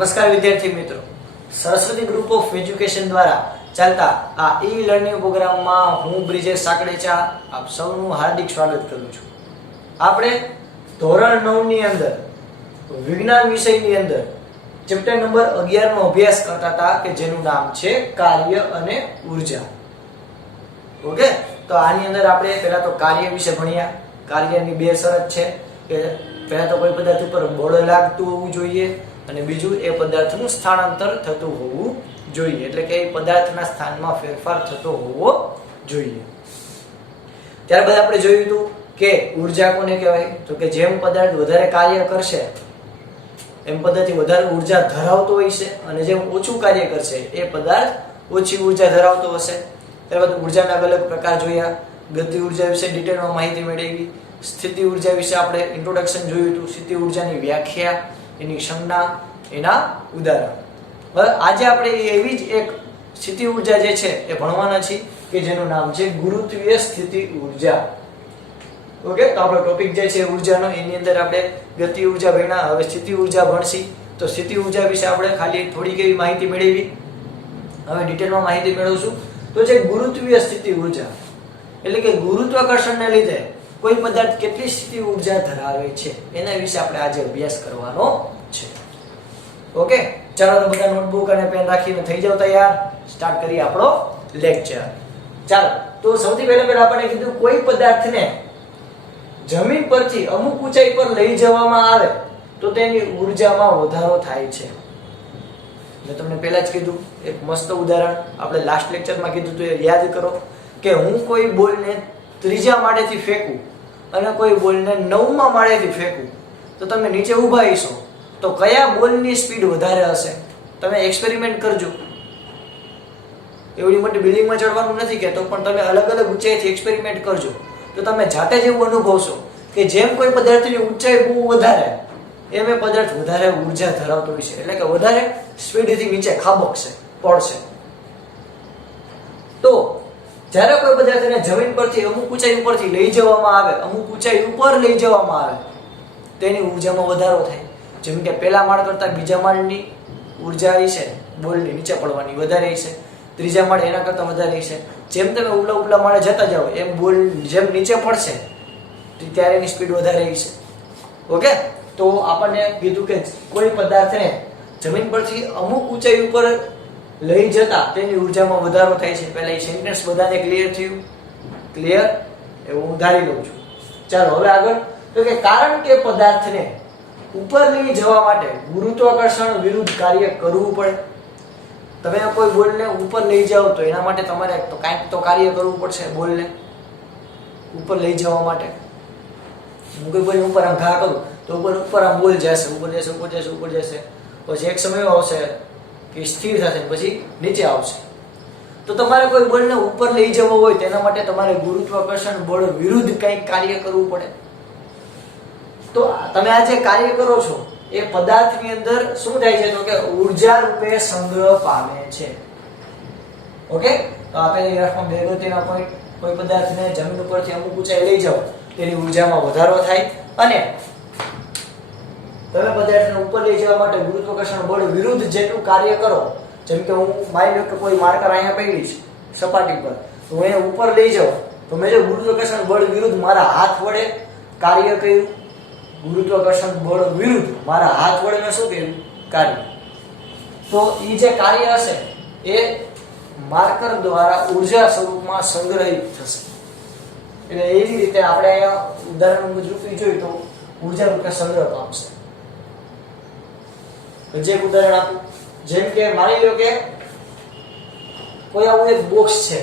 નમસ્કાર વિદ્યાર્થી મિત્રો, સરસ્વતી ગ્રુપ ઓફ એજ્યુકેશન દ્વારા ચાલતા આ ઈ લર્નિંગ પ્રોગ્રામમાં હું બ્રિજેશ સાકડેચા આપ સૌનું હાર્દિક સ્વાગત કરું છું. આપણે ધોરણ 9 ની અંદર વિજ્ઞાન વિષયની અંદર ચેપ્ટર નંબર 11 નો અભ્યાસ કરતા હતા કે જેનું નામ છે કાર્ય અને ઉર્જા. ઓકે, તો આની અંદર આપણે પહેલા તો કાર્ય વિશે ભણ્યા. કાર્યની બે શરત છે કે પહેલા તો કોઈ પદાર્થ ઉપર બળ લાગતું હોવું જોઈએ અને બીજું એ પદાર્થનું સ્થાનાંતર થતું હોવું જોઈએ, એટલે કે એ પદાર્થના સ્થાનમાં ફેરફાર થતો હોવો જોઈએ. ત્યારબાદ આપણે જોયું હતું કે ઉર્જા કોને કહેવાય, તો કે જેમ પદાર્થ વધારે કાર્ય કરશે એમ પદાર્થ વધારે ઉર્જા ધરાવતો હોય છે અને જેમ ઓછું કાર્ય કરશે એ પદાર્થ ઓછી ઉર્જા ધરાવતો હશે. ત્યારબાદ ઉર્જાના અલગ અલગ પ્રકાર જોયા, ગતિ ઉર્જા વિશે ડિટેલમાં માહિતી મેળવી, સ્થિતિ ઉર્જા વિશે આપણે ઇન્ટ્રોડક્શન જોયું હતું, સ્થિતિ ઉર્જાની વ્યાખ્યા, એની સંજ્ઞા, એના ઉદાહરણ. હવે આજે આપણે એવી જ એક સ્થિતિ ઉર્જા જે છે એ ભણવાના છીએ કે જેનું નામ છે ગુરુત્વીય સ્થિતિ ઉર્જા. ઓકે, તો આપણો ટોપિક જે છે ઉર્જાનો, એની અંદર આપણે ગતિ ઉર્જા ભણ્યા, હવે સ્થિતિ ઉર્જા ભણશી. તો સ્થિતિ ઉર્જા વિશે આપણે ખાલી થોડીક એવી માહિતી મેળવી, હવે ડિટેલમાં માહિતી મેળવશું. તો જે ગુરુત્વીય સ્થિતિ ઉર્જા એટલે કે ગુરુત્વાકર્ષણને લીધે કોઈ પદાર્થ કેટલી સ્થિતિ ઉર્જા ધરાવે છે એના વિશે આપણે આજે અભ્યાસ કરવાનો છે. ઓકે, ચાલો તો બધા નોટબુક અને પેન રાખીને થઈ જાવ તૈયાર, સ્ટાર્ટ કરીએ આપણો લેક્ચર. ચાલો, તો સૌથી પહેલા આપણે કીધું કોઈ પદાર્થને જમીન પરથી અમુક ઊંચાઈ પર લઈ જવામાં આવે તો તેની ઉર્જામાં વધારો થાય છે. મેં તમને પહેલા જ કીધું, એક મસ્ત ઉદાહરણ આપણે લાસ્ટ લેક્ચરમાં કીધું તો યાદ કરો કે હું કોઈ બોલને ત્રીજા માળેથી ફેંકું અને કોઈ બોલને 9મા માળેથી ફેંકું તો તમે નીચે ઊભા હશો તો કયા બોલની સ્પીડ વધારે હશે? તમે એક્સપેરિમેન્ટ કરજો. એવડી મોટી બિલ્ડિંગમાં ચડવાનું નથી કહેતો, પણ તમે અલગ અલગ ઊંચાઈથી એક્સપેરિમેન્ટ કરજો તો તમે જાતે જ એવું અનુભવશો કે જેમ કોઈ પદાર્થની ઊંચાઈ બહુ વધારે એમ એ પદાર્થ વધારે ઉર્જા ધરાવતો હોય છે, એટલે કે વધારે સ્પીડથી નીચે ખાબકશે, પડશે. તો જ્યારે કોઈ પદાર્થને જમીન પરથી અમુક ઊંચાઈ ઉપરથી લઈ જવામાં આવે, અમુક ઊંચાઈ ઉપર લઈ જવામાં આવે તેની ઉર્જામાં વધારો થાય. જેમ કે પહેલા માળ કરતાં બીજા માળની ઉર્જા છે બોલની નીચે પડવાની વધારે છે, ત્રીજા માળ એના કરતાં વધારે છે. જેમ તમે ઉપલા માળે જતા જાઓ એમ બોલ જેમ નીચે પડશે ત્યારે એની સ્પીડ વધારે છે. ઓકે, તો આપણને કીધું કે કોઈ પદાર્થને જમીન પરથી અમુક ઊંચાઈ ઉપર લઈ જતા તેની ઉર્જામાં વધારો થાય છે. પહેલા એ સેન્ટેન્સ બધાને ક્લિયર થયું? ક્લિયર? એવું હું ધારી લઉં છું. ચાલો હવે આગળ, તો કે કારણ કે પદાર્થને ઉપર લઈ જવા માટે ગુરુત્વાકર્ષણ વિરુદ્ધ કાર્ય કરવું પડે. તમે કોઈ બોલને ઉપર લઈ જાઓ તો એના માટે તમારે તો કાંઈક તો કાર્ય કરવું પડશે. બોલને ઉપર લઈ જવા માટે હું કોઈ બોલ ઉપર આમ ઘા કરું તો ઉપર આમ બોલ જશે, ઉપર જશે, ઉપર જશે, ઉપર જશે, પછી એક સમય આવશે કે સ્થિર થશે, પછી નીચે આવશે. તો તમારે કોઈ બોલને ઉપર લઈ જવો હોય તેના માટે તમારે ગુરુત્વાકર્ષણ બળ વિરુદ્ધ કંઈક કાર્ય કરવું પડે. તો તમે આ જે કાર્ય કરો છો એ પદાર્થની અંદર શું થાય છે, તો કે ઉર્જા રૂપે સંગ્રહ પામે છે. ઓકે, તો આપેલી ગ્રાફમાં બે ગતિના પોઈન્ટ, કોઈ પદાર્થને જમીન ઉપરથી અમુક ઊંચાઈ લઈ જાઓ તેની ઉર્જામાં વધારો થાય અને તમે પદાર્થને ઉપર લઈ જવા માટે ગુરુત્વાકર્ષણ બળ વિરુદ્ધ જેટલું કાર્ય કરો, જેમ કે હું માની લો કે કોઈ માર્કર અહીંયા પડી છે સપાટી પર, તો હું એને ઉપર લઈ જાઉં તો મેં જો ગુરુત્વાકર્ષણ બળ વિરુદ્ધ મારા હાથ વડે કાર્ય કર્યું, ગુરુત્વાકર્ષણ બળ વિરુદ્ધ મારા હાથ વડે મેં શું કર્યું? કાર્ય. તો એ જે કાર્ય હશે એ માર્કર દ્વારા ઉર્જા સ્વરૂપમાં સંગ્રહિત થશે. એટલે એ જ રીતે આપણે અહીંયા ઉદાહરણ રૂપે જોઈએ તો ઉર્જા રૂપે સંગ્રહ પામશે. જે ઉદાહરણ આપું, જેમ કે માની લો કે કોઈ આવું એક બોક્સ છે,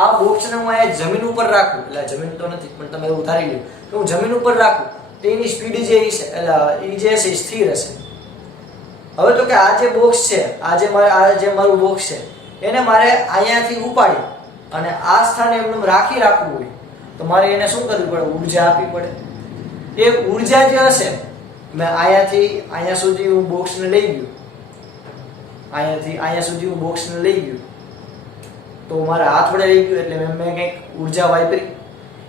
આ બોક્સને હું અહીંયા જમીન ઉપર રાખું, એટલે જમીન તો નથી પણ તમે એવું ધારી લો કે હું જમીન ઉપર રાખું તો એની સ્પીડ જે છે એટલે એ જે છે સ્થિર હશે. હવે તો કે આ જે બોક્સ છે, આ જે મારું બોક્સ છે એને મારે અહીંયાથી ઉપાડી અને આ સ્થાને એમનું રાખવું હોય તો મારે એને શું કરવું પડે? ઉર્જા આપવી પડે. એ ઉર્જા જે હશે, મેં અહીંયાથી અહીંયા સુધી હું બોક્સને લઈ ગયો, અહીંયાથી અહીંયા સુધી હું બોક્સને લઈ ગયો તો મારા હાથ વડે લઈ ગયો એટલે મેં કંઈક ઉર્જા વાપરી.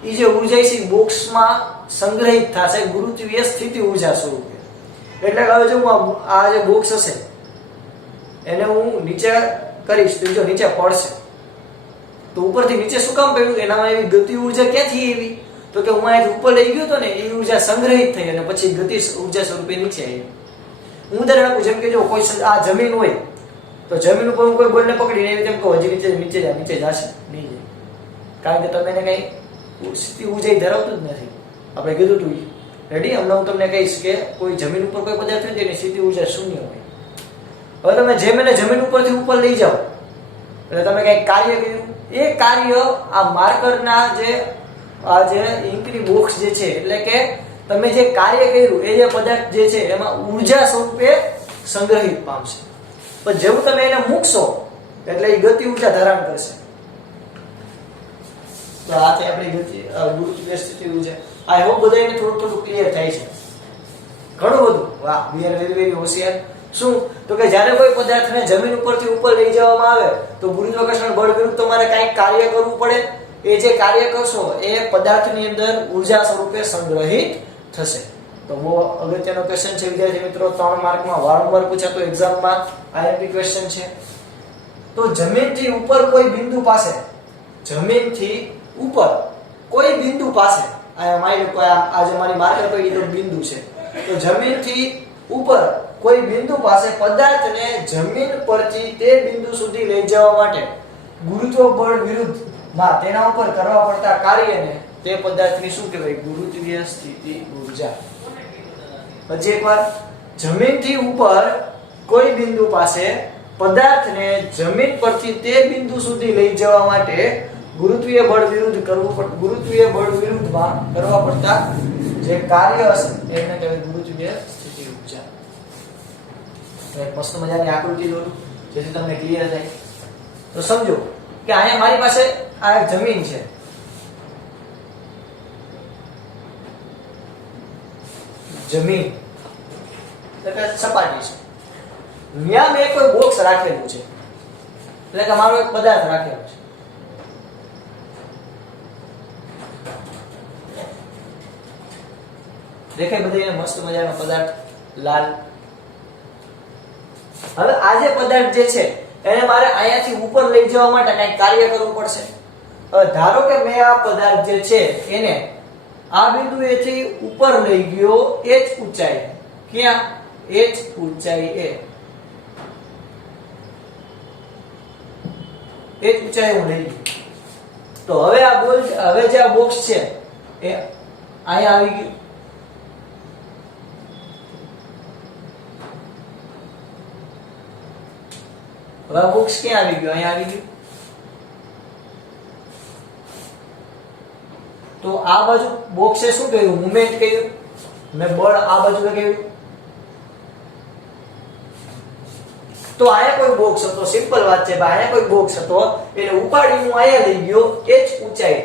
એ જે ઉર્જા છે બોક્સમાં સંગ્રહિત થશે ગુરુત્વીય સ્થિતિ ઉર્જા સ્વરૂપે. એટલે હવે જો આ જે બોક્સ હશે એને હું નીચે કરીશ તો જો નીચે પડશે, તો ઉપરથી નીચે શું કામ પડ્યું? એનામાં એવી ગતિ ઉર્જા ક્યાંથી આવી? તો કે હું અહીંથી ઉપર લઈ ગયો તો ને એ ઉર્જા સંગ્રહિત થઈ અને પછી ગતિ ઉર્જા સ્વરૂપે નીચે આવી. હું ઉદાહરણ આપું, જેમ કે જો કોઈ આ જમીન હોય તો જમીન ઉપર હું કોઈ બોલને પકડીને એવી તેમ કહું હજી નીચે જશે નહીં જાય, કારણ કે તમે એને કઈ સ્થિતિ ઉર્જા ધરાવતું જ નથી. આપણે કીધું તું રેડી. હમણાં હું તમને કહીશ કે કોઈ જમીન ઉપર કોઈ પદાર્થ હોય તેની સ્થિતિ ઉર્જા શૂન્ય હોય. હવે તમે જેમ એને જમીન ઉપરથી ઉપર લઈ જાઓ એટલે તમે કઈ કાર્ય કર્યું, એ કાર્ય આ માર્કરના જે ઇન્કની બોક્સ જે છે એટલે કે તમે જે કાર્ય કર્યું એ જે પદાર્થ જે છે એમાં ઉર્જા સ્વરૂપે સંગ્રહિત પામશે. પણ જેવું તમે એને મૂકશો એટલે એ ગતિ ઉર્જા ધારણ કરશે. તો આ છે આપણી ગતિ ગુરુત્વીય સ્થિતિ ઉર્જા. આઈ હોપ બધાને થોડું ક્લિયર થાય છે. ઘણું બધું. વાહ, વી આર વેરી હોશિયાર. શું? તો કે જ્યારે કોઈ પદાર્થને જમીન ઉપરથી ઉપર લઈ જવામાં આવે તો ગુરુત્વાકર્ષણ બળ વિરુદ્ધ તમારે કંઈક કાર્ય કરવું પડે. એ જે કાર્ય કરશો એ પદાર્થની અંદર ઉર્જા સ્વરૂપે સંગ્રહિત થશે. તો બહુ અગત્યનો ક્વેશ્ચન છે વિદ્યાર્થી મિત્રો, 3 માર્કમાં વારંવાર પૂછાતો એક્ઝામમાં આઈએમપી ક્વેશ્ચન છે. તો જમીનથી ઉપર કોઈ બિંદુ પાસે, જમીનથી ઉપર કોઈ બિંદુ પાસે, આ માની લો આ જે મારી માર્કર પર એ તો બિંદુ છે, તો જમીનથી ઉપર કોઈ બિંદુ પાસે પદાર્થને જમીન પરથી તે બિંદુ સુધી લઈ જવા માટે ગુરુત્વ બળ વિરુદ્ધ માં તેના ઉપર કરવા પડતા કાર્યને તે પદાર્થની શું કહેવાય? ગુરુત્વીય સ્થિતિ ઊર્જા. હજી એકવાર, જમીનથી ઉપર કોઈ બિંદુ પાસે પદાર્થને જમીન પરથી તે બિંદુ સુધી લઈ જવા માટે ગુરુત્વીય બળ વિરુદ્ધમાં કરવા પડતા જે કાર્ય હશે એને કહેવાય ગુરુત્વીય સ્થિતિ ઊર્જા. એક મસ્ત મજાની આકૃતિ દોરું જેથી તમને ક્લિયર થાય. તો સમજો કે અહીંયા મારી પાસે આ એક જમીન છે, જમીન એટલે કે સપાટી છે. ત્યાં મેં કોઈ બોક્સ રાખેલું છે એટલે કે મારો એક પદાર્થ રાખેલો છે. દેખાય બધાને મસ્ત મજાનો પદાર્થ લાલ. હવે આ જે પદાર્થ જે છે એને મારે અહીંયાથી ઉપર લઈ જવા માટે કંઈક કાર્ય કરવું પડશે. હવે ધારો કે મેં આ પદાર્થ જે છે એને આ બિંદુએથી ઉપર લઈ ગયો h ઊંચાઈ. ક્યાં? h ઊંચાઈ એ. h ઊંચાઈ હું લઈ ગયો. તો હવે જે આ બોક્સ છે એ અહીંયા આવી ગયું. હવે આ બોક્સ ક્યાં આવી ગયું? અહીંયા આવી ગયું. તો આ બાજુ બોક્સે શું કર્યું? મુવમેન્ટ કર્યું. મેં બળ આ બાજુ કર્યું. તો અહીંયા કોઈ બોક્સ હતો, સિમ્પલ વાત છે ભાઈ, અહીંયા કોઈ બોક્સ હતો એને ઉપાડી હું અહીંયા લઈ ગયો h ઊંચાઈ,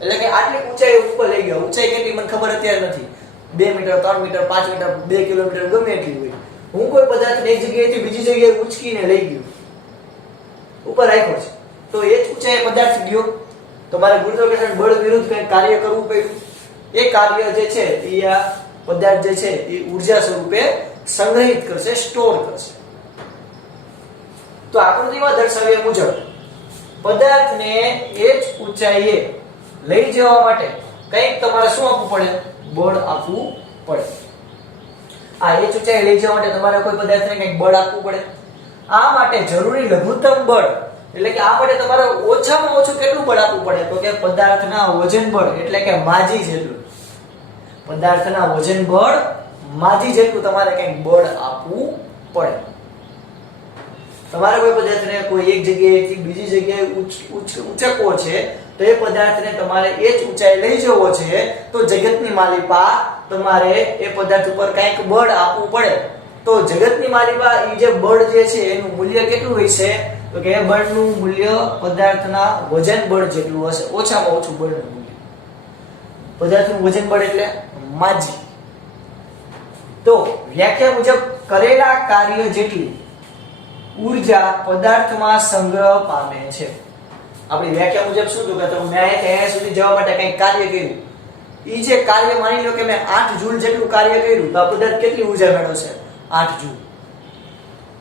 એટલે કે આટલી ઊંચાઈ ઉપર લઈ ગયો. ઊંચાઈ કેટલી મને ખબર અત્યારે નથી, 2 મીટર 3 મીટર 5 મીટર 2 કિલોમીટર ગમે એટલી હોય. હું કોઈ પદાર્થને એક જગ્યાએથી બીજી જગ્યાએ ઉંચકીને લઈ ગયો, ઉપર રાખ્યો છે, તો h ઊંચાઈ પદાર્થ ગયો. તો મારે ગુરુત્વાકર્ષણ બળ વિરુદ્ધ કંઈક કાર્ય કરવું પડ્યું. એ કાર્ય જે છે એ આ પદાર્થ જે છે એ ઊર્જા સ્વરૂપે સંગ્રહિત કરશે, સ્ટોર કરશે. તો આકૃતિમાં દર્શાવ્યા મુજબ પદાર્થને h ઊંચાઈએ લઈ જવા માટે કંઈક તમારે શું આપવું પડે? બળ આપવું પડે. આ h ઊંચાઈ લઈ જવા માટે તમારે કોઈ પદાર્થને કંઈક બળ આપવું પડે. આ માટે જરૂરી લઘુત્તમ બળ એટલે કે આ માટે તમારે ઓછામાં ઓછું કેટલું બળ આપવું પડે? તો કે પદાર્થના વજન બળ એટલે કે માજી જેટલું. પદાર્થના વજન બળ માજી જેટલું તમારે કંઈક બળ આપવું પડે. તમારે કોઈ પદાર્થને કોઈ એક જગ્યાએથી બીજી જગ્યાએ ઉંચકવો છે તો એ પદાર્થને તમારે h ઊંચાઈ લઈ જવો છે તો જગતની માલિપા તમારે એ પદાર્થ ઉપર કંઈક બળ આપવું પડે. તો જગતની માલિપા એ જે બળ જે છે એનું મૂલ્ય કેટલું હશે? તો કે એ બળનું મૂલ્ય પદાર્થના વજન બળ જેટલું હશે, ઓછામાં ઓછું બળનું મૂલ્ય. પદાર્થનું વજન બળ એટલે માજી. તો વ્યાખ્યા મુજબ કરેલા કાર્ય જેટલી ઊર્જા પદાર્થમાં સંગ્રહ પામે છે. આપણી વ્યાખ્યા મુજબ શું તો કે મેં અહીંયા સુધી જવા માટે કંઈક કાર્ય કર્યું. એ જે કાર્ય માની લો કે મેં 8 જૂલ જેટલું કાર્ય કર્યું તો આ પદાર્થ કેટલી ઊર્જા મેળવશે? 8 જૂલ.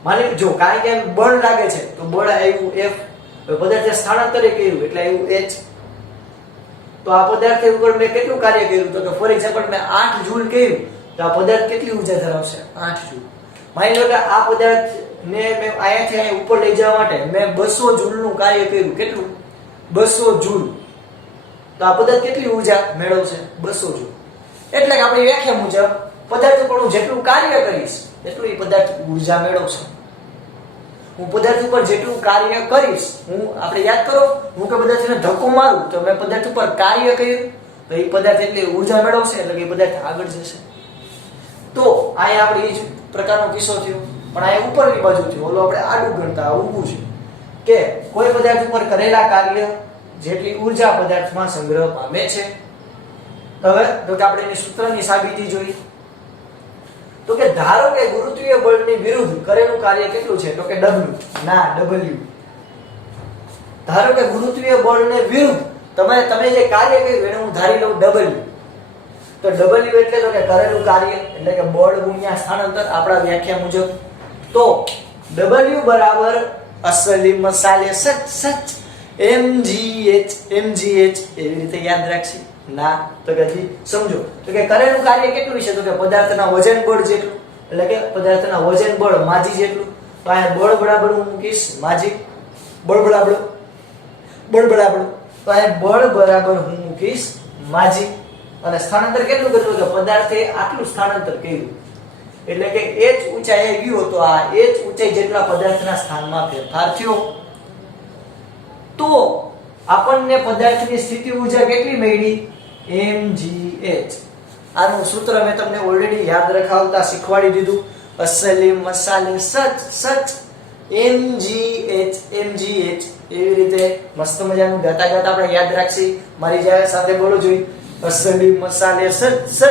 માની જો કારણ કે બળ લાગે છે તો બળ આવ્યું F, પદાર્થે સ્થાનાંતરે કર્યું એટલે આવ્યું H. તો આ પદાર્થ ઉપર મેં કેટલું કાર્ય કર્યું તો કે ફોર એક્ઝામ્પલ મેં 8 જૂલ કર્યું તો આ પદાર્થ કેટલી ઊર્જા ધરાવશે 8 જૂલ. માની લો કે આ પદાર્થ ને મેં અહીંયાથી અહીં ઉપર લઈ જવા માટે મેં 200 જૂલનું કાર્ય કર્યું. કેટલું? 200 જૂલ. તો આ પદાર્થ કેટલી ઊર્જા મેળવશે? 200 જૂલ. એટલે કે આપણી વ્યાખ્યા મુજબ પદાર્થ ઉપર હું જેટલું કાર્ય કરીશ એટલું એ પદાર્થ ઊર્જા મેળવશે. હું પદાર્થ ઉપર જેટલું કાર્ય કરીશ, હું આપણે યાદ કરો હું કે પદાર્થને ધક્કો મારું તો મેં પદાર્થ ઉપર કાર્ય કર્યું તો એ પદાર્થ એટલી ઊર્જા મેળવશે એટલે કે એ પદાર્થ આગળ જશે. તો અહીંયા આપણે એ જ પ્રકારનો કિસ્સો થયો, પણ અહીંયા ઉપરની બાજુ થયો. ઓલો આપણે આડું ગણતા ઊભું છે કે કોઈ પદાર્થ ઉપર કરેલા કાર્ય જેટલી ઊર્જા પદાર્થમાં સંગ્રહ પામે છે. હવે તો કે આપણે એની સૂત્રની સાબિતી જોઈ તો કે ધારો કે ગુરુત્વીય બળની વિરુદ્ધ કરેલું કાર્ય કેટલું છે તો કે W. ના, W. ધારો કે ગુરુત્વીય બળને વિરુદ્ધ તમે જે કાર્ય કર્યું એને હું ધારી લઉં W. તો W એટલે તો કે કરેલું કાર્ય એટલે કે બળ ગુણ્યા સ્થાનાંતર આપણા વ્યાખ્યા મુજબ. તો W બરાબર અસલી મસાલે સચ mgh એવી રીતે યાદ રાખશી. ના તો કે સમજો તો કે કરેલું કાર્ય કેટલું છે તો કે પદાર્થના વજન બળ જેટલું એટલે કે પદાર્થના વજન બળ માજી જેટલું. તો અહીંયા બળ બરાબર હું મૂકીશ માજી, બળ બરાબર તો અહીંયા બળ બરાબર હું મૂકીશ માજી અને સ્થાનાંતર કેટલું કર્યું કે પદાર્થે આટલું સ્થાનાંતર કર્યું એટલે કે h ઊંચાઈએ ગયો તો આ h ઊંચાઈ જેટલા પદાર્થના સ્થાનમાં ફેરફાર થયો. તો આપણને પદાર્થની સ્થિતિ ઊર્જા કેટલી મળી? mgh. આનું સૂત્ર મેં તમને ઓલરેડી યાદ રખાવતા શીખવાડી દીધું. અસલી મસાલે સચ mgh એવી રીતે મસ્ત મજાનું ગાતા ગાતા આપણે યાદ રાખશી. મારી સાથે બોલો જોઈ. અસલી મસાલે સચ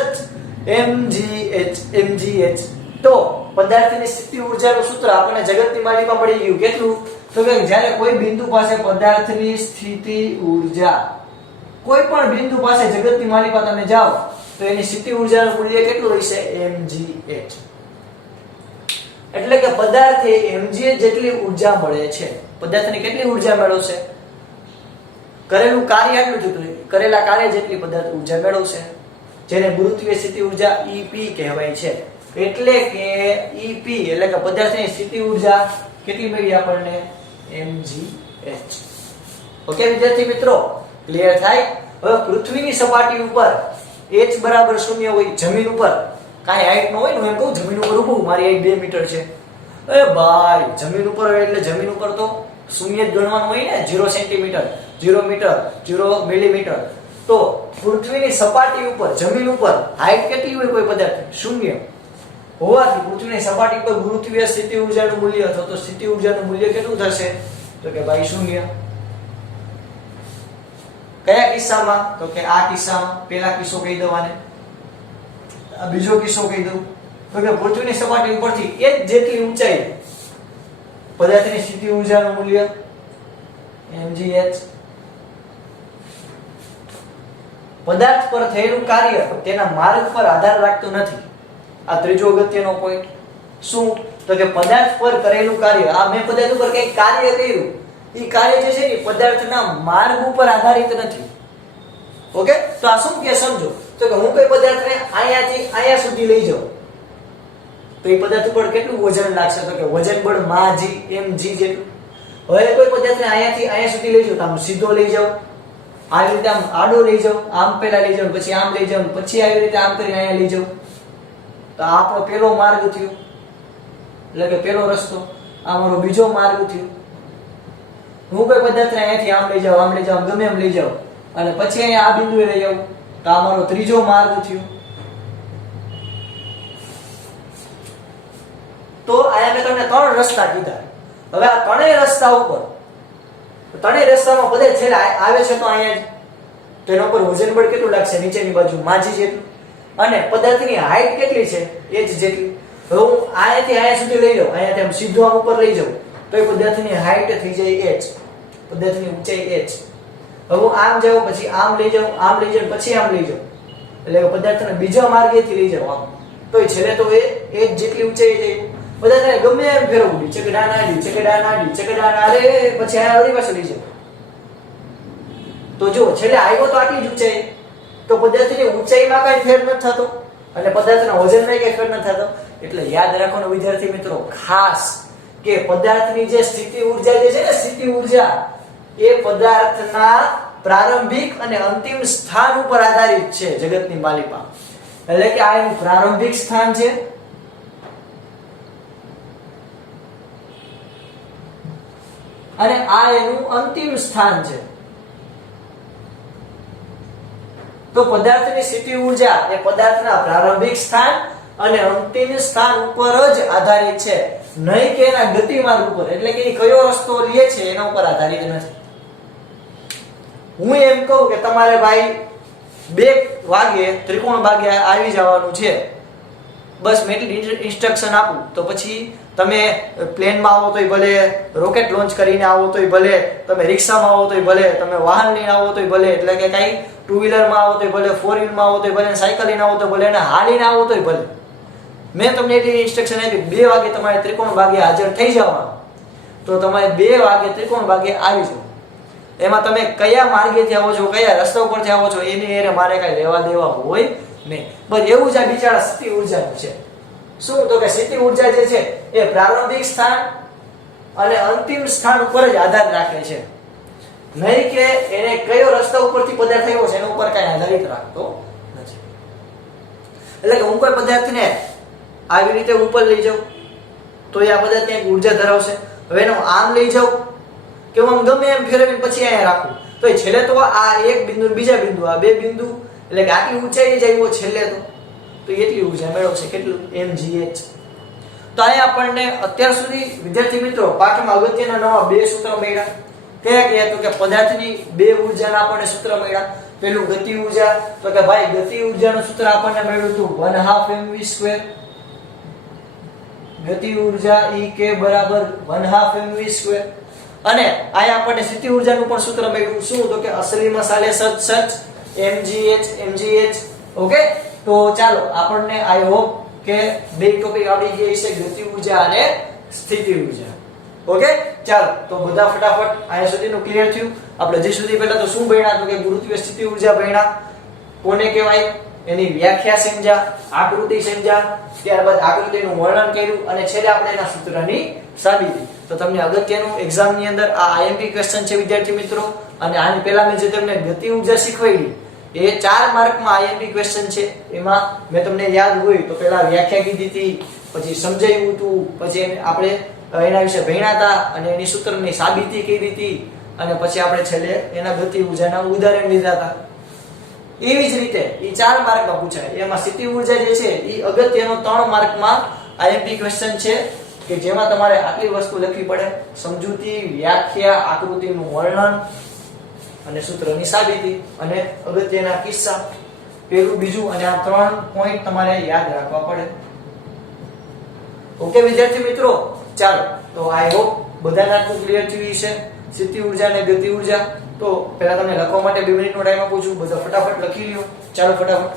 mgh. તો પદાર્થની સ્થિતિ ઊર્જાનું સૂત્ર આપણને જગતની માલિકા મળી ગયું. કેટલું? તો કે જ્યારે કોઈ બિંદુ પાસે પદાર્થની સ્થિતિ ઊર્જા, કોઈ પણ બિંદુ પાસે જગતની માલિકા તમે જાઓ તો એની સ્થિતિ ઊર્જાનું મૂલ્ય કેટલું હશે? mgh. એટલે કે પદાર્થે mgh જેટલી ઊર્જા મળે છે. પદાર્થની કેટલી ઊર્જા મેળવશે? કરેલું કાર્ય આટલું થયું, કરેલા કાર્ય જેટલી પદાર્થ ઊર્જા મેળવશે, જેને ગુરુત્વીય સ્થિતિ ઊર્જા EP કહેવાય છે. એટલે કે EP એટલે કે પદાર્થની સ્થિતિ ઊર્જા કેટલી મળી આપણને? mgh. ઓકે વિદ્યાર્થી મિત્રો, ક્લિયર થાય? હવે પૃથ્વીની સપાટી ઉપર h બરાબર 0 હોય, જમીન ઉપર કાંઈ હાઈટ ન હોય ને, હું એમ કહું જમીન ઉપર ઊભું મારી હાઈટ 2 મીટર છે. એ ભાઈ જમીન ઉપર હોય એટલે જમીન ઉપર તો શૂન્ય જ ગણવાનું હોય ને. 0 સેન્ટીમીટર, 0 મીટર, 0 મિલીમીટર. તો પૃથ્વીની સપાટી ઉપર જમીન ઉપર હાઈટ કેટલી હોય કોઈ પદાર્થ? 0 હોવાથી પૃથ્વીની સપાટી પર ગુરુત્વીય સ્થિતિ ઊર્જાનું મૂલ્ય અથવા તો સ્થિતિ ઊર્જાનું મૂલ્ય કેટલું થશે? તો કે ભાઈ 0. કયા કિસ્સામાં? તો કે આ કિસ્સામાં. પહેલા કિસ્સો કહી દઉં આને, આ બીજો કિસ્સો કહી દઉં. તો કે પૃથ્વીની સપાટી ઉપરથી એક જેટલી ઊંચાઈ પદાર્થની સ્થિતિ ઊર્જાનું મૂલ્ય mgh. પદાર્થ પર થયેલું કાર્ય તેના માર્ગ પર આધાર રાખતું નથી. આ ત્રીજો અગત્યનો પોઈન્ટ. શું? તો કે પદાર્થ પર કરેલું કાર્ય, આ મેં પદાર્થ ઉપર કંઈક કાર્ય કર્યું, એ કાર્ય જે છે એ પદાર્થના માર્ગ ઉપર આધારિત નથી. ઓકે, તો આ શું કે સમજો તો કે હું કોઈ પદાર્થને અહીંયાથી અહીંયા સુધી લઈ જાઉં તો એ પદાર્થ ઉપર કેટલું વજન લાગશે? તો કે વજન બળ માજી mg જેટલું. હવે કોઈ પદાર્થને અહીંયાથી અહીંયા સુધી લઈ જાઉં તો આમ સીધો લઈ જાઉં, આવી રીતે આમ આડો લઈ જાઉં, આમ પહેલા લઈ જાઉં, પછી આમ લઈ જાઉં, પછી આવી રીતે આમ કરીને અહીંયા લઈ જાઉં, તો આ આપણો પહેલો માર્ગ થયો એટલે કે પહેલો રસ્તો. આ મારો બીજો માર્ગ થયો. હું કોઈ પદાર્થને અહીંયાથી આમ લઈ જાઉં, આમ લઈ જાઉં, ગમે એમ લઈ જાઉં અને પછી અહીંયા આ બિંદુએ લઈ જાઉં તો આ મારો ત્રીજો માર્ગ થયો. તો આયા મેં તમને 3 રસ્તા કીધા. હવે આ ત્રણેય રસ્તા ઉપર, ત્રણેય રસ્તામાં પદાર્થ છેલ્લે આવે છે તો અહીંયા જ, તો એના ઉપર વજન બળ કેટલું લાગશે? નીચેની બાજુ માજી જેટલું. અને પદાર્થની હાઈટ કેટલી છે? h જેટલી. હવે હું અહીંયાથી અહીંયા સુધી લઈ જાઉં, અહીંયાથી આમ સીધો આમ ઉપર લઈ જાઉં તો એ પદાર્થની હાઈટ થઈ જાય h, પદાર્થની ઊંચાઈ h. હવે હું આમ જાઉં, પછી આમ લઈ જાઉં, આમ લઈ જાઉં, પછી આમ લઈ જાઉં એટલે પદાર્થને બીજા માર્ગેથી લઈ જાઉં આમ, તો છેલ્લે તો એ h જેટલી ઊંચાઈ જાય. બધા ગમે એમ ફેરવું, ડીચકડા ના રે, પછી આ વળી પાછો નીચે. તો જો છેલ્લે આવ્યો તો આટલી જ ઊંચાઈ, તો પદાર્થની ઊંચાઈમાં કઈ ફેર નથી થતો અને પદાર્થના વજનમાં કઈ ફેર નથી થતો. એટલે યાદ રાખવાનું વિદ્યાર્થી મિત્રો ખાસ કે પદાર્થની જે સ્થિતિ ઊર્જા જે છે ને, સ્થિતિ ઊર્જા એ પદાર્થના પ્રારંભિક અને અંતિમ સ્થાન ઉપર આધારિત છે જગતની માલિકા. એટલે કે આ એનું પ્રારંભિક સ્થાન છે અને આ એનું અંતિમ સ્થાન છે. તો પદાર્થની સ્થિતિ ઊર્જા એ પદાર્થના પ્રારંભિક સ્થાન અને અંતિમ સ્થાન ઉપર જ આધારિત છે, નહીં કે એના ગતિમાર્ગ ઉપર. એટલે કે એ કયો રસ્તો લે છે એના ઉપર આધારિત નથી. હું એમ કહું કે તમારે ભાઈ 2 વાગે ત્રિકોણ ભાગે આવી જવાનું છે, બસ મેં ઇન્સ્ટ્રક્શન આપું તો પછી તમે પ્લેનમાં આવો તોય ભલે, રોકેટ લોન્ચ કરીને આવો તોય ભલે, તમે રિક્ષામાં આવો તોય ભલે, તમે વાહન લઈને આવો તોય ભલે, એટલે કે કઈ 2 વ્હીલરમાં આવો તોય ભલે, 4 વ્હીલમાં આવો તોય ભલે, સાયકલ લઈને આવો તો ભલે, અને હાલીને આવો તોય ભલે. મેં તમને એટલી ઇન્સ્ટ્રક્શન આપી 2 વાગે તમારે ત્રિકોણ ભાગે હાજર થઈ જવાનું. તો તમારે 2 વાગે ત્રિકોણ ભાગે આવી જાવ. એમાં તમે કયા માર્ગેથી આવો છો, કયા રસ્તા ઉપરથી આવો છો એની એરે મારે કઈ લેવા દેવા હોય નહીં. બસ એવું જ આ બિચારા સ્થિતિ ઊર્જાનું છે. શું તો કે સ્થિતિ ઊર્જા જે છે એ પ્રારંભિક સ્થાન અને અંતિમ સ્થાન ઉપર જ આધાર રાખે છે, નહીં કે એને કયો રસ્તા ઉપરથી પદાર્થ આવ્યો છે એના ઉપર કઈ આધારિત રાખતો નથી. એટલે કે હું કોઈ પદાર્થને આવી રીતે ઉપર લઈ જાઉં તો એ આ પદાર્થ ક્યાંક ઊર્જા ધરાવશે. હવે એનો આમ લઈ જાઉં કે હું ગમે એમ ફેરવીને પછી અહીંયા રાખું તો એ છેલ્લે તો આ એક બિંદુ બીજા બિંદુ, આ 2 બિંદુ, એટલે કે આટલી ઊંચાઈ જ આવ્યો છેલ્લે તો એટલી ઊર્જા મેળવશે. કેટલું? mgh. તો અહીંયા આપણને અત્યાર સુધી વિદ્યાર્થી મિત્રો પાઠમાં અગત્યના નવા 2 સૂત્ર મળ્યા. કયા તો કે પદાર્થની 2 ઊર્જાના આપણને સૂત્ર મળ્યા. પેલું ગતિ ઊર્જા, તો કે ભાઈ ગતિ ઊર્જાનું સૂત્ર આપણને મળ્યું હતું 1/2 mv². ગતિ ઊર્જા E k બરાબર 1/2 mv². અને અહીંયા આપણને સ્થિતિ ઊર્જાનું પણ સૂત્ર મળ્યું. શું તો કે અસલી મસાલે સચ mgh. ઓકે, તો ચાલો આપણને આઈ હોપ કે 2 ટોપિક આવડી ગયા છે, ગતિ ઊર્જા અને સ્થિતિ ઊર્જા. ઓકે, ચાલો તો બધા ફટાફટ અહીંયા સુધીનું ક્લિયર થયું. આપણે જે સુધી પહેલા તો શું ભણ્યા તો કે ગુરુત્વીય સ્થિતિ ઊર્જા ભણ્યા, કોને કહેવાય એની વ્યાખ્યા સમજ્યા, આકૃતિ સમજ્યા, ત્યારબાદ આકૃતિનું વર્ણન કર્યું અને છેલ્લે આપણે એના સૂત્રની સાબિતી. તો તમને અગત્યનું એક્ઝામની અંદર આ આઈએમપી ક્વેશ્ચન છે વિદ્યાર્થી મિત્રો. અને આની પહેલા મેં જે તમને ગતિ ઊર્જા શીખવાડી એ 4 માર્કમાં આઈએમપી ક્વેશ્ચન છે. એમાં મેં તમને યાદ હોય તો પહેલા વ્યાખ્યા કીધી હતી, પછી સમજાવ્યું હતું, પછી આપણે એના વિશે ભણ્યા હતા અને એની સૂત્રની સાબિતી કરી હતી, અને પછી આપણે છેલ્લે એના ગતિ ઊર્જાના ઉદાહરણ લીધા હતા. એવી જ રીતે એ 4 માર્કમાં પૂછાય. એમાં સ્થિતિ ઊર્જા જે છે એ અગત્યનો 3 માર્કમાં આઈએમપી ક્વેશ્ચન છે કે જેમાં તમારે આટલી વસ્તુ લખવી પડે: સમજૂતી, વ્યાખ્યા, આકૃતિનું વર્ણન અને સૂત્રની સાબિતી અને અગત્યના કિસ્સા. પેલું, બીજું અને આ 3 પોઈન્ટ તમારે યાદ રાખવા પડે. ઓકે વિદ્યાર્થી મિત્રો, ચાલો તો આઈ હોપ બધાને આટલું ક્લિયર થયું છે સ્થિતિ ઊર્જા અને ગતિ ઊર્જા. તો પહેલા તમને લખવા માટે 2 મિનિટનો ટાઈમ આપું છું, બધા ફટાફટ લખી લ્યો. ચાલો ફટાફટ.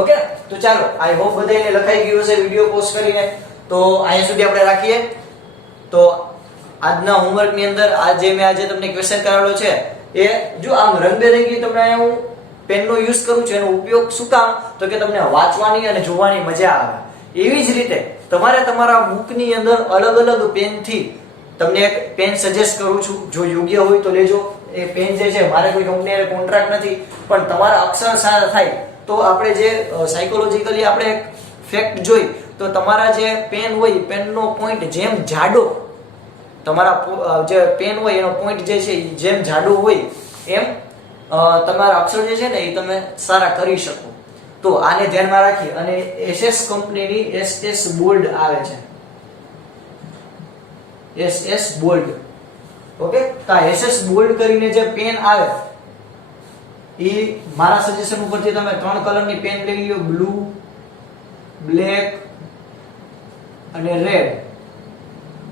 ઓકે, તો ચાલો આઈ હોપ બધાને લખાઈ ગયું હશે વિડિયો પોસ્ટ કરીને. તો અહીંયા સુધી આપણે રાખીએ. તો આજના હોમવર્ક ની અંદર આજે તમને ક્વેશ્ચન કરાવેલો છે એ જો આમ રંગબેરંગી તમને અહીંયા હું પેનનો યુઝ કરું છું. એનો ઉપયોગ શું કામ તો કે તમને વાંચવાની અને જોવાની મજા આવે. એવી જ રીતે તમારે તમારા બુકની અંદર અલગ અલગ પેનથી તમને એક પેન સજેસ્ટ કરું છું. જો યોગ્ય હોય તો લેજો. એ પેન જે છે મારે કોઈ કંપનીએ કોન્ટ્રાક્ટ નથી, પણ તમારા અક્ષર સારા થાય તો આપણે જે સાયકોલોજીકલી આપણે ફેક્ટ જોઈ તો તમારા જે પેન હોય પેનનો પોઈન્ટ જેમ જાડો, તમારા જે પેન હોય એનો પોઈન્ટ જે છે જેમ જાડો હોય એમ તમારા અક્ષર જે છે ને એ તમે સારા કરી શકો. તો આને ધ્યાનમાં રાખી અને એસએસ કંપનીની એસએસ બોલ્ડ આવે છે, એસએસ બોલ્ડ. ઓકે, તો આ એસએસ બોલ્ડ કરીને જે પેન આવે એ મારા સજેશન ઉપરથી તમે 3 કલરની પેન લઈ લો: બ્લુ, બ્લેક અને રેડ.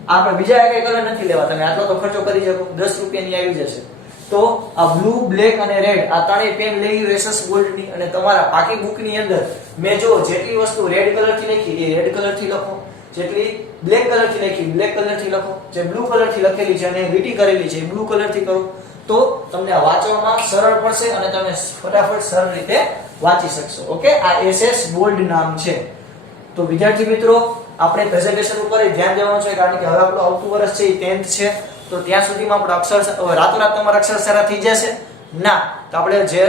આપણે બીજા કઈ કલર નથી લેવા. તમે આટલો તો ખર્ચો કરી શકો, 10 રૂપિયાની આવી જશે. તો આ બ્લુ, બ્લેક અને રેડ આ ત્રણેય પેન લઈ ગયું એસએસ ગોલ્ડની, અને તમારા બાકી બુકની અંદર મેં જો જેટલી વસ્તુ રેડ કલરથી લખી એ રેડ કલરથી લખો, જેટલી બ્લેક કલરથી લખી બ્લેક કલરથી લખો, જે બ્લુ કલરથી લખેલી છે અને લીટી કરેલી છે એ બ્લુ કલરથી કરો, તો તમને આ વાંચવામાં સરળ પડશે અને તમે ફટાફટ સરળ રીતે વાંચી શકશો. ઓકે, આ એસએસ બોલ્ડ નામ છે. તો વિદ્યાર્થી મિત્રો, આપણે પ્રેઝન્ટેશન ઉપર ધ્યાન દેવાનું છે, કારણ કે હવે આપણું આવતું વર્ષ છે એ 10th છે. તો ત્યાં સુધીમાં આપણે અક્ષર રાતોરાત તમારા અક્ષર સારા થઈ જશે ના. તો આપણે જે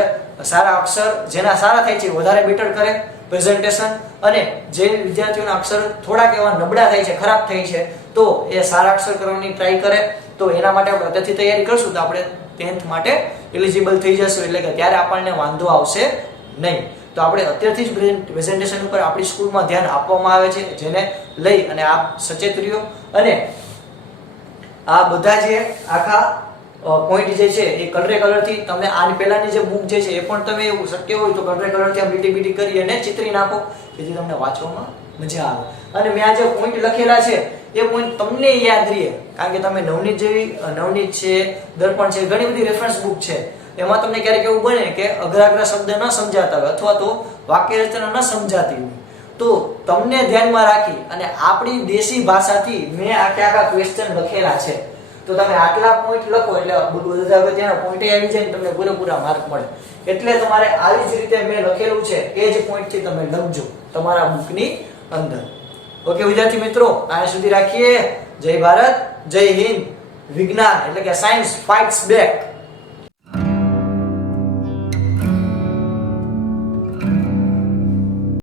સારા અક્ષર જેના સારા થાય છે વધારે બેટર કરે પ્રેઝન્ટેશન, અને જે વિદ્યાર્થીઓના અક્ષર થોડાક એવા નબળા થાય છે, ખરાબ થાય છે, તો એ સારા અક્ષર કરવાની ટ્રાય કરે. તો એના માટે આપણે અત્યારથી તૈયારી કરશું તો આપણે 10th માટે એલિજિબલ થઈ જશું, એટલે કે ત્યારે આપણને વાંધો આવશે નહીં. તો આપણે અત્યારથી જ પ્રેઝન્ટેશન ઉપર આપણી સ્કૂલમાં ધ્યાન આપવામાં આવે છે, જેને લઈ અને આપ સચેત રહ્યો. અને આ બધા જે આખા પોઈન્ટ જે છે એ કલરથી તમે આની પહેલાની જે બુક જે છે એ પણ તમે એવું શક્ય હોય તો કલરથી આમ લીટી બીટી કરી અને ચિત્રી નાખો, જેથી તમને વાંચવામાં મજા આવે. અને મેં આ જે પોઈન્ટ લખેલા છે એ પોઈન્ટ તમને યાદ રહે, કારણ કે તમે નવનીત જેવી, નવનીત છે, દર્પણ છે, ઘણી બધી રેફરન્સ બુક છે, એમાં તમને ક્યારેક એવું બને કે અઘરા શબ્દ ન સમજાતા હોય અથવા તો વાક્ય રચના ન સમજાતી હોય, તો તમને ધ્યાનમાં રાખી અને આપણી દેશી ભાષાથી મેં આખા ક્વેશ્ચન લખેલા છે. તો તમે આટલા પોઈન્ટ લખો એટલે બધા અગત્યના પોઈન્ટ આવી જાય ને તમને પૂરેપૂરા માર્ક મળે. એટલે તમારે આવી જ રીતે મેં લખેલું છે એ જ પોઈન્ટથી તમે લખજો તમારા બુકની અંદર. ઓકે વિદ્યાર્થી મિત્રો, અહીંયા સુધી રાખીએ. જય ભારત, જય હિન્દ. વિજ્ઞાન એટલે કે સાયન્સ ફાઇટ્સ બેક.